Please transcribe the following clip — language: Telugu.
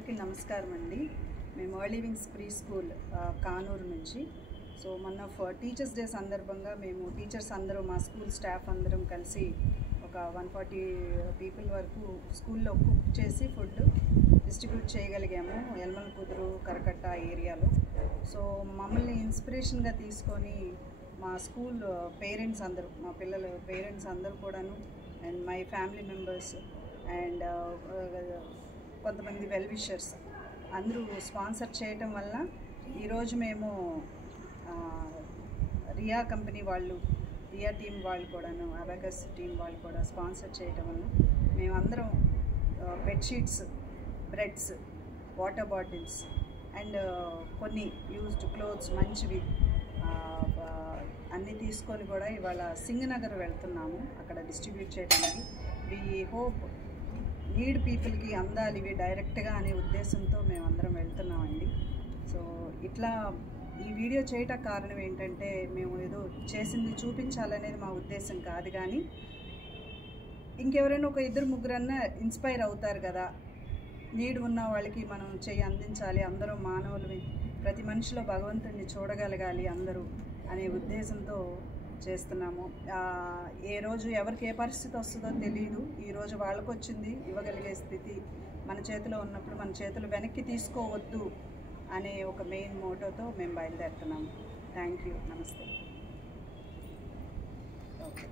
అందరికీ నమస్కారం అండి. మేము early wings pre school Kanuru నుంచి. సో మొన్న టీచర్స్ డే సందర్భంగా మేము టీచర్స్ అందరూ మా స్కూల్ స్టాఫ్ అందరం కలిసి ఒక 140 పీపుల్ వరకు స్కూల్లో కుక్ చేసి ఫుడ్ డిస్ట్రిబ్యూట్ చేయగలిగాము యల్మల కుదురు కరకట్ట ఏరియాలో. సో మమ్మల్ని ఇన్స్పిరేషన్గా తీసుకొని మా స్కూల్ పేరెంట్స్ అందరూ, మా పిల్లల పేరెంట్స్ అందరూ కూడాను, and my family members and కొంతమంది వెల్ విషర్స్ అందరూ స్పాన్సర్ చేయటం వల్ల ఈరోజు మేము రియా కంపెనీ వాళ్ళు, రియా టీం వాళ్ళు కూడాను, అబాకస్ టీం వాళ్ళు కూడా స్పాన్సర్ చేయటం వల్ల మేమందరం bedsheets, breads, water bottles and కొన్ని యూజ్డ్ క్లోత్స్ మంచివి అన్నీ తీసుకొని కూడా ఇవాళ సింగనగర్ వెళ్తున్నాము అక్కడ డిస్ట్రిబ్యూట్ చేయడానికి. వి హోప్ నీడ్ పీపుల్కి అందాలి ఇవి డైరెక్ట్గా అనే ఉద్దేశంతో మేమందరం వెళ్తున్నామండి. సో ఇట్లా ఈ వీడియో చేయటానికి కారణం ఏంటంటే మేము ఏదో చేసింది చూపించాలనేది మా ఉద్దేశం కాదు, కానీ ఇంకెవరైనా ఒక ఇద్దరు ముగ్గురన్నా ఇన్స్పైర్ అవుతారు కదా, నీడ్ ఉన్న వాళ్ళకి మనం చేయి అందించాలి, అందరూ మానవులు, ప్రతి మనిషిలో భగవంతుడిని చూడగలగాలి అందరూ అనే ఉద్దేశంతో చేస్తున్నాము. ఏ రోజు ఎవరికి ఏ పరిస్థితి వస్తుందో తెలియదు. ఈరోజు వాళ్ళకు వచ్చింది, ఇవ్వగలిగే స్థితి మన చేతిలో ఉన్నప్పుడు మన చేతులు వెనక్కి తీసుకోవద్దు అనే ఒక మెయిన్ మోటోతో మేము బయలుదేరుతున్నాము. Thank you. నమస్తే. ఓకే.